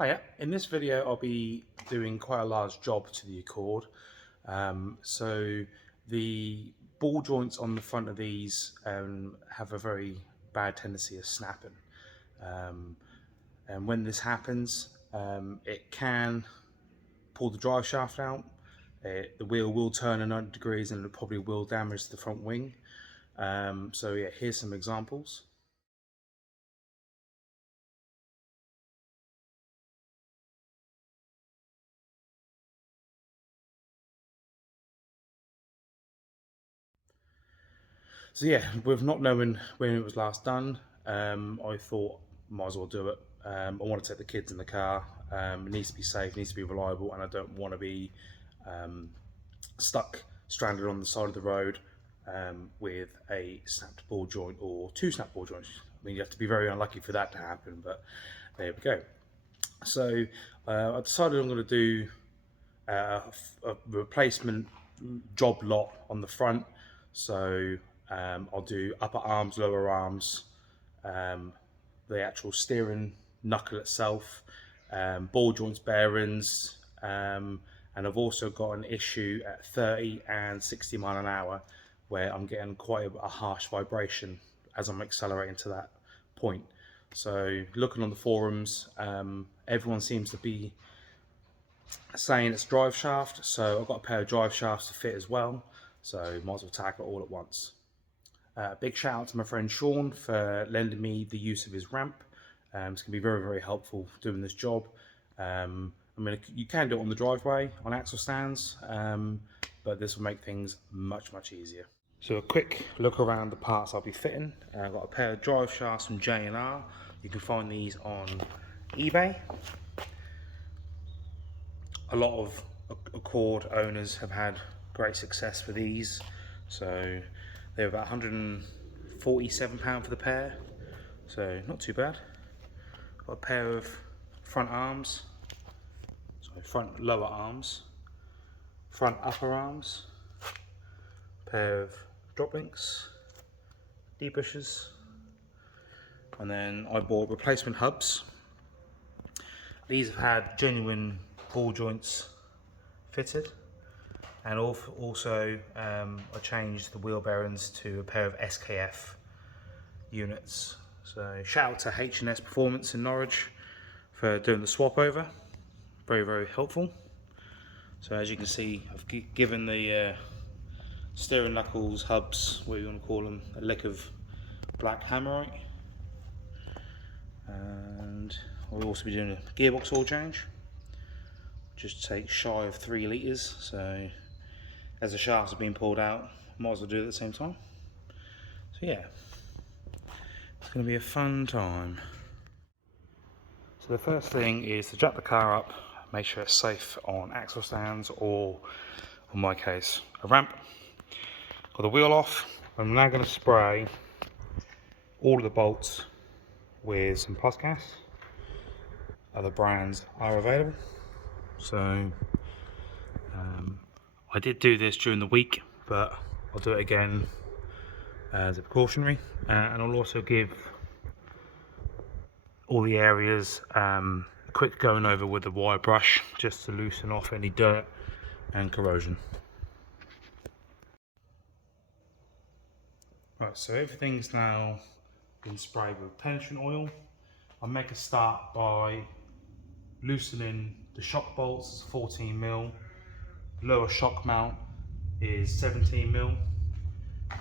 Hiya, in this video I'll be doing quite a large job to the Accord. So the ball joints on the front of these have a very bad tendency of snapping. And when this happens, it can pull the drive shaft out. The wheel will turn 90 degrees and it probably will damage the front wing. So yeah, here's some examples. So yeah, with not knowing when it was last done, I thought might as well do it. I want to take the kids in the car. It needs to be safe, it needs to be reliable, and I don't want to be stuck, stranded on the side of the road with a snapped ball joint or two snapped ball joints. I mean, you have to be very unlucky for that to happen, but there we go. So I decided I'm going to do a replacement job lot on the front. So I'll do upper arms, lower arms, the actual steering knuckle itself, ball joints, bearings, and I've also got an issue at 30 and 60 mile an hour where I'm getting quite a harsh vibration as I'm accelerating to that point. So looking on the forums, everyone seems to be saying it's drive shaft, so I've got a pair of drive shafts to fit as well, so might as well tackle it all at once. Big shout out to my friend Sean for lending me the use of his ramp. It's going to be very, very helpful doing this job. You can do it on the driveway on axle stands, but this will make things much, much easier. So a quick look around the parts I'll be fitting. I've got a pair of drive shafts from J&R. You can find these on eBay. A lot of Accord owners have had great success with these. So they're about £147 for the pair, so not too bad. Got a pair of front arms, sorry, front lower arms, front upper arms, pair of drop links, debushes, and then I bought replacement hubs. These have had genuine ball joints fitted. And also I changed the wheel bearings to a pair of SKF units. So shout out to H&S Performance in Norwich for doing the swap over. Very, very helpful. So as you can see, I've given the steering knuckles, hubs, what you want to call them, a lick of black hammerite. And we'll also be doing a gearbox oil change. Just take shy of 3 litres, so as the shafts are being pulled out, might as well do it at the same time. So yeah, it's going to be a fun time. So the first thing is to jack the car up, make sure it's safe on axle stands or, in my case, a ramp. Got the wheel off. I'm now going to spray all of the bolts with some pus gas. Other brands are available. So I did do this during the week, but I'll do it again as a precautionary, and I'll also give all the areas a quick going over with a wire brush just to loosen off any dirt and corrosion. Right, so everything's now been sprayed with penetrant oil. I'll make a start by loosening the shock bolts, 14mm. Lower shock mount is 17mm.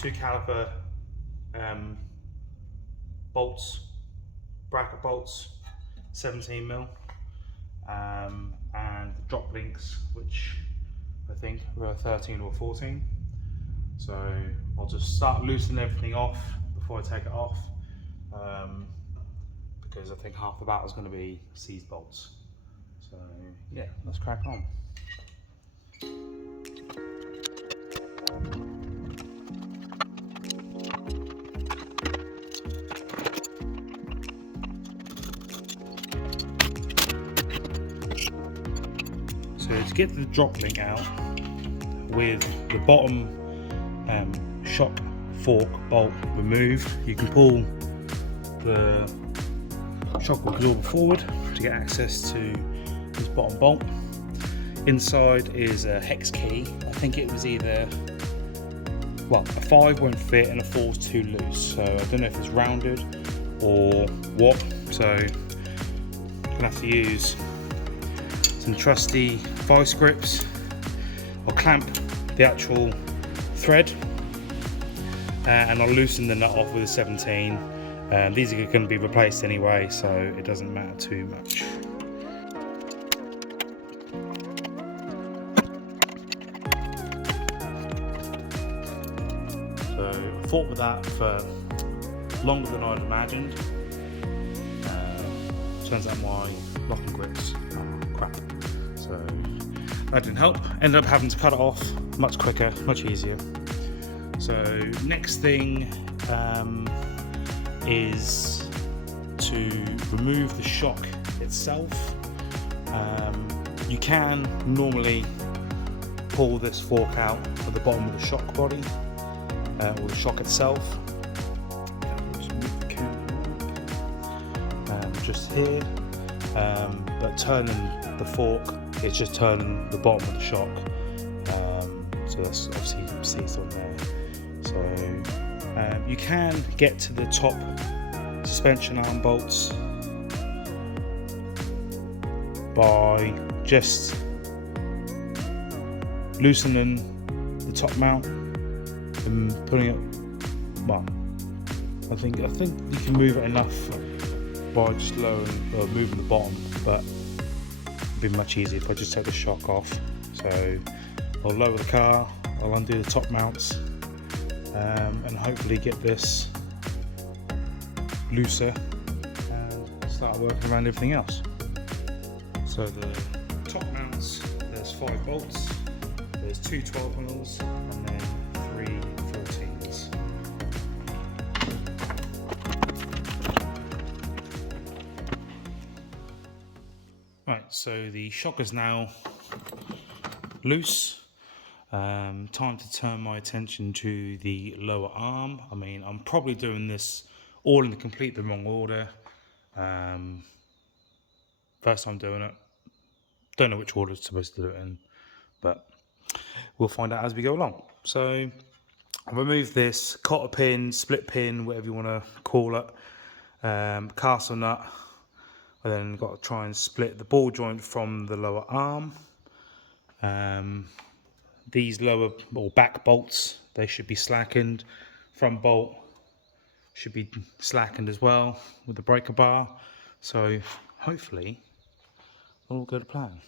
2 caliper bolts, bracket bolts, 17mm, and the drop links, which I think were 13 or 14. So I'll just start loosening everything off before I take it off, because I think half the battle is going to be seized bolts. So yeah, let's crack on. So to get the drop link out with the bottom shock fork bolt removed, you can pull the shock absorber forward to get access to this bottom bolt. Inside is a hex key. I think it was either, well, a 5 won't fit and a 4's too loose, so I don't know if it's rounded or what, so I'm gonna have to use some trusty vice grips. I'll clamp the actual thread and I'll loosen the nut off with a 17. These are going to be replaced anyway, so it doesn't matter too much. So I fought with that for longer than I'd imagined. Turns out my locking grips are crap, so that didn't help. Ended up having to cut it off much quicker, much easier. So next thing is to remove the shock itself. You can normally pull this fork out at the bottom of the shock body or the shock itself. Just move the camera just here, but turning the fork, it's just turning the bottom of the shock. So that's obviously, you can see it's on there. So you can get to the top suspension arm bolts by just loosening the top mount and putting it, well, I think you can move it enough by just lowering or moving the bottom, but it'd be much easier if I just take the shock off. So I'll lower the car, I'll undo the top mounts, and hopefully get this looser and start working around everything else. So the top mounts, there's 5 bolts, there's 2 12mm and then 3 14s. Right, so the shock is now loose. Time to turn my attention to the lower arm. I mean, I'm probably doing this all in the wrong order. First time doing it. Don't know which order it's supposed to do it in, but we'll find out as we go along. So I'll remove this cotter pin, split pin, whatever you want to call it, castle nut. I then got to try and split the ball joint from the lower arm. These lower or back bolts, they should be slackened. Front bolt should be slackened as well with the breaker bar. So hopefully it'll all go to plan.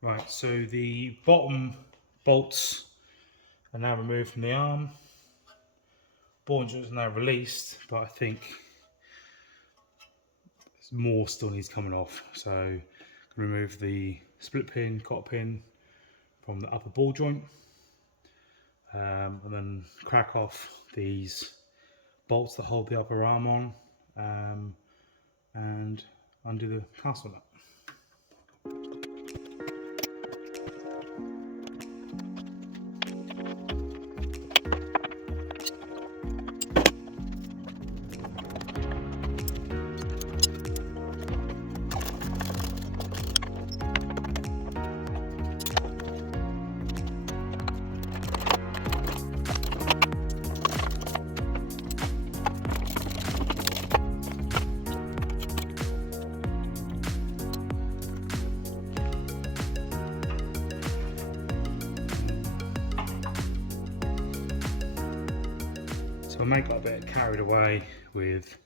Right, so the bottom bolts are now removed from the arm. Ball joint is now released, but I think more still needs coming off. So remove the split pin, cotter pin from the upper ball joint, and then crack off these bolts that hold the upper arm on, and undo the castle nut. So I may got a bit carried away with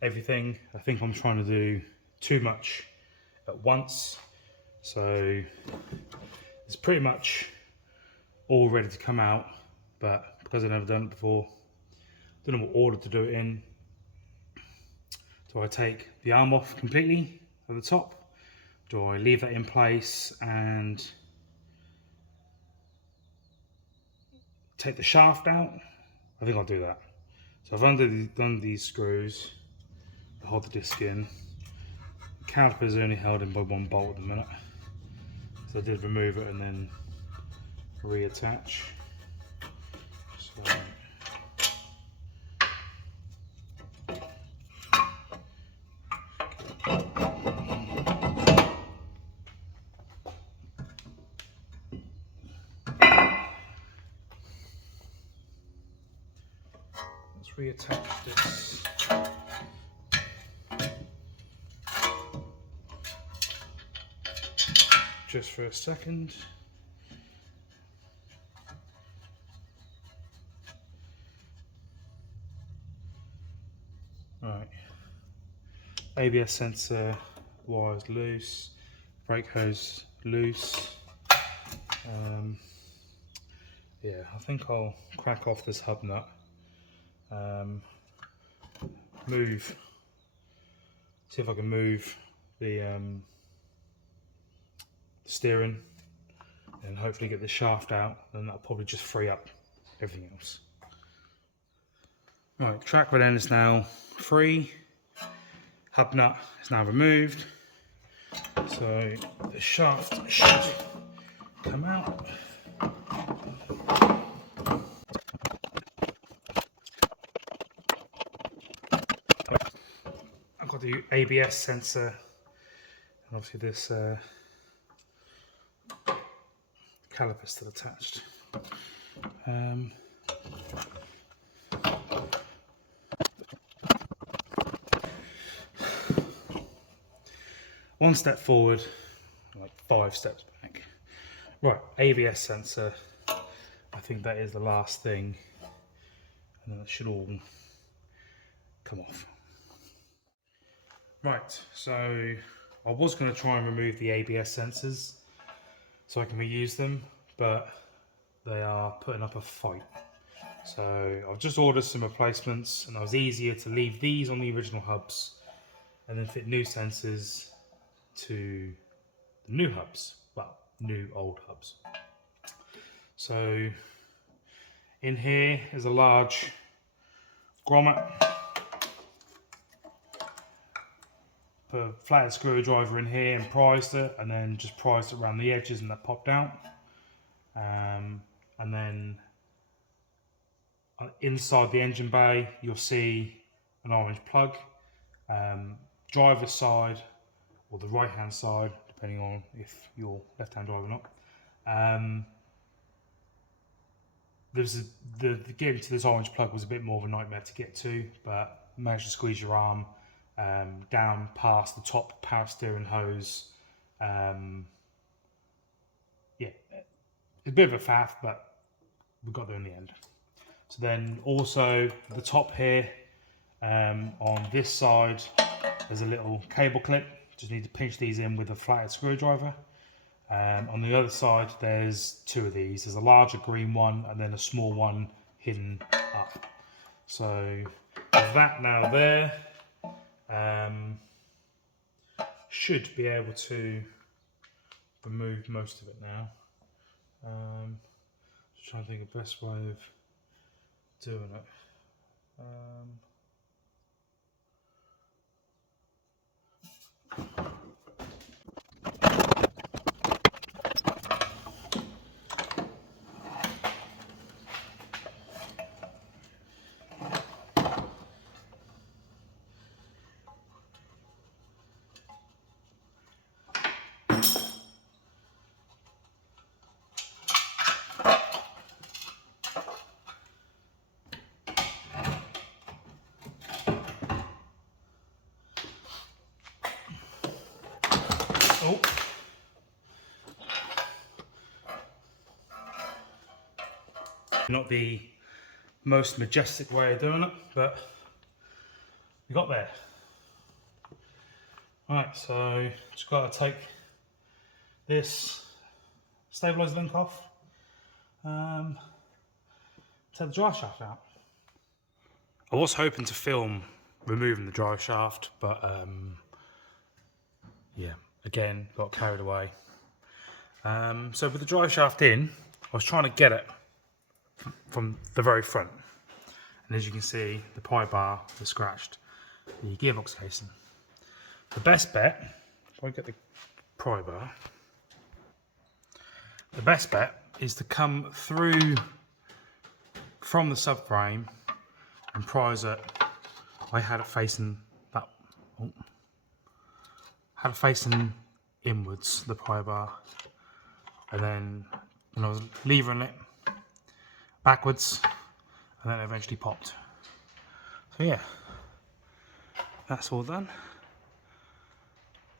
everything. I think I'm trying to do too much at once. So it's pretty much all ready to come out, but because I've never done it before, don't know what order to do it in. Do I take the arm off completely at the top? Do I leave that in place and take the shaft out? I think I'll do that. So I've undone these screws to hold the disc in. The caliper is only held in by 1 bolt at the minute. So I did remove it and then reattach. So let's reattach this. Just for a second. Right, ABS sensor wires loose, brake hose loose. Yeah, I think I'll crack off this hub nut, see if I can move the steering and hopefully get the shaft out, and that'll probably just free up everything else. Right, track rod end is now free, hub nut is now removed, so the shaft should come out. I've got the ABS sensor and obviously this caliper still attached. One step forward, like 5 steps back. Right, ABS sensor. I think that is the last thing, and then it should all come off. Right, so I was going to try and remove the ABS sensors so I can reuse them, but they are putting up a fight. So I've just ordered some replacements, and it was easier to leave these on the original hubs and then fit new sensors to the new hubs, well, new old hubs. So in here is a large grommet. Put a flathead screwdriver in here and prised it, and then just prised it around the edges, and that popped out. And then inside the engine bay you'll see an orange plug, driver's side or the right hand side, depending on if you're left hand driver or not. Getting to this orange plug was a bit more of a nightmare to get to, but managed to squeeze your arm down past the top power steering hose. Yeah, it's a bit of a faff, but we got there in the end. So then also the top here, on this side, there's a little cable clip. Just need to pinch these in with a flathead screwdriver. On the other side, there's 2 of these. There's a larger green one and then a small one hidden up. So with that now there, should be able to remove most of it now. Just trying to think of the best way of doing it. Oh. Not the most majestic way of doing it, but we got there. Right, so just got to take this stabiliser link off, take the drive shaft out. I was hoping to film removing the drive shaft, but yeah, again, got carried away. So with the drive shaft in, I was trying to get it from the very front, and as you can see, the pry bar is scratched, the gearbox casing. The best bet, if I get the pry bar, the best bet is to come through from the subframe, and prior to it, I had it facing that. Oh, had it facing inwards, the pry bar, and then when I was levering it backwards, and then it eventually popped. So yeah, that's all done.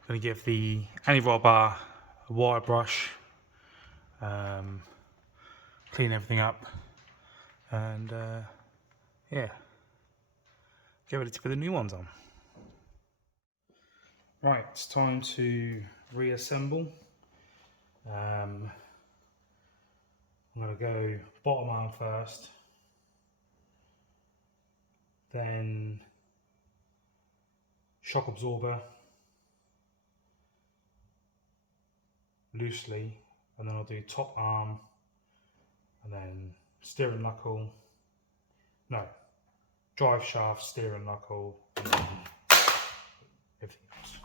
Going to give the anti-roll bar a wire brush, clean everything up, and yeah, get ready to put the new ones on. Right, it's time to reassemble. I'm going to go bottom arm first, then shock absorber loosely, and then I'll do top arm, and then steering knuckle, no, drive shaft, steering knuckle, and then everything else.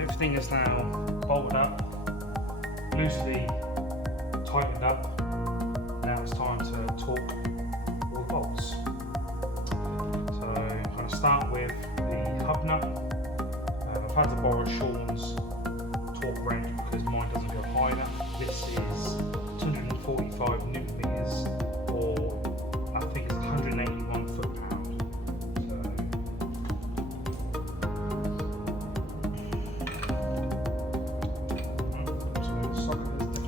Everything is now bolted up, loosely tightened up. Now it's time to torque all the bolts. So I'm going to start with the hub nut. I've had to borrow Sean's torque wrench because mine doesn't go high enough. This is 245 Newton meters, or I think it's 181 foot-pound.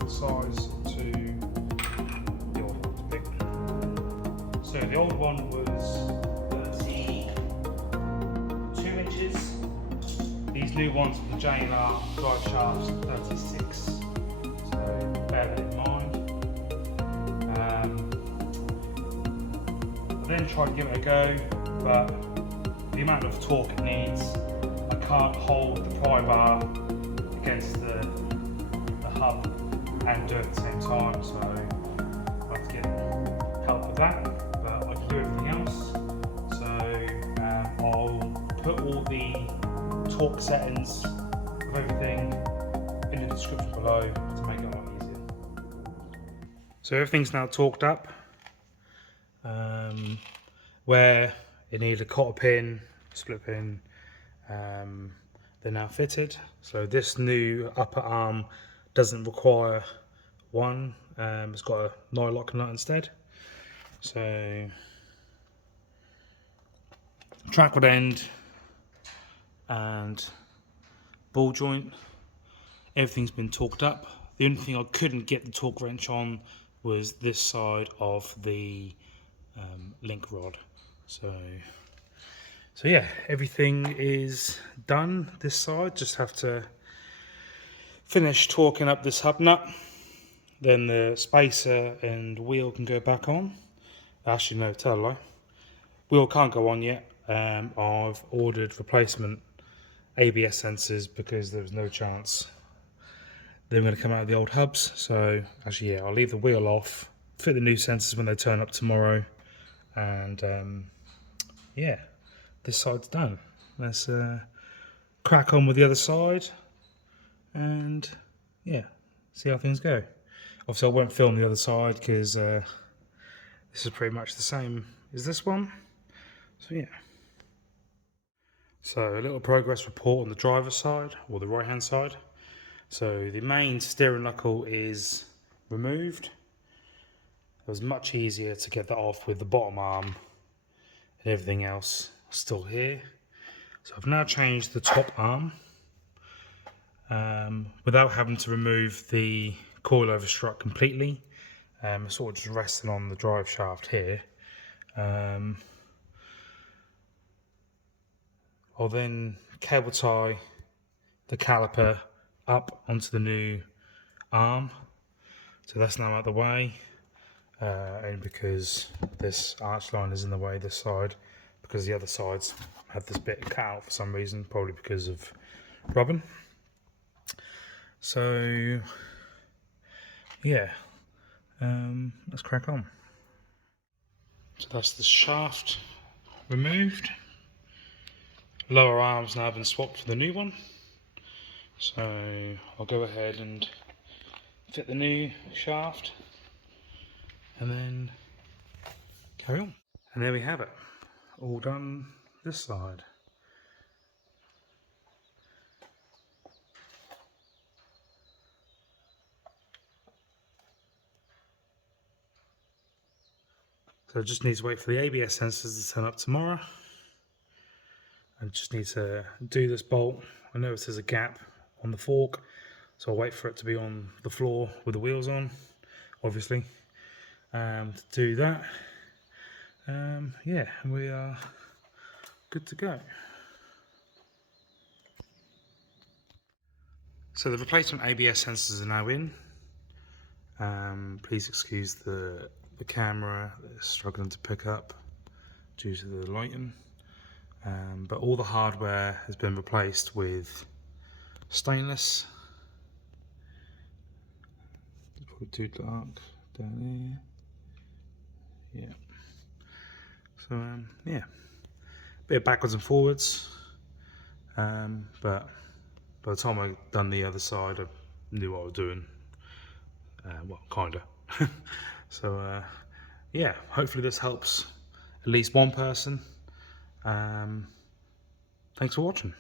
Size to the old one. So the old one was 32 inches. These new ones from the J&R Driveshafts 36. So bear that in mind. I then tried to give it a go, but the amount of torque it needs, I can't hold the pry bar against the hub and do it at the same time, so I have to get help with that, but I can do everything else. So I'll put all the torque settings of everything in the description below to make it a lot easier. So everything's now torqued up. Where it needed a cotter pin, split pin, they're now fitted. So this new upper arm doesn't require one, it's got a nylock nut instead. So track rod end and ball joint, everything's been torqued up. The only thing I couldn't get the torque wrench on was this side of the link rod. So yeah, everything is done this side. Just have to finish torquing up this hub nut, then the spacer and wheel can go back on. Actually no, tell a lie, wheel can't go on yet. I've ordered replacement ABS sensors because there was no chance they were going to come out of the old hubs. So actually yeah, I'll leave the wheel off, fit the new sensors when they turn up tomorrow, and yeah, this side's done. Let's crack on with the other side and yeah, see how things go. Obviously I won't film the other side because this is pretty much the same as this one. So yeah. So a little progress report on the driver's side, or the right hand side. So the main steering knuckle is removed. It was much easier to get that off with the bottom arm and everything else still here. So I've now changed the top arm without having to remove the coilover strut completely. It's sort of just resting on the drive shaft here. I'll then cable tie the caliper up onto the new arm. So that's now out of the way, and because this arch line is in the way this side, because the other sides had this bit cut out for some reason, probably because of rubbing. So yeah, let's crack on. So that's the shaft removed. Lower arm's now been swapped to the new one. So I'll go ahead and fit the new shaft and then carry on. And there we have it, all done this side. So I just need to wait for the ABS sensors to turn up tomorrow. I just need to do this bolt. I notice there's a gap on the fork, so I'll wait for it to be on the floor with the wheels on, obviously, to do that. Yeah, we are good to go. So the replacement ABS sensors are now in. Please excuse the camera that's struggling to pick up due to the lighting. But all the hardware has been replaced with stainless. It's probably too dark down here. Yeah. So yeah, bit of backwards and forwards. But by the time I done the other side, I knew what I was doing. Well, kinda. So yeah, hopefully this helps at least one person. Thanks for watching.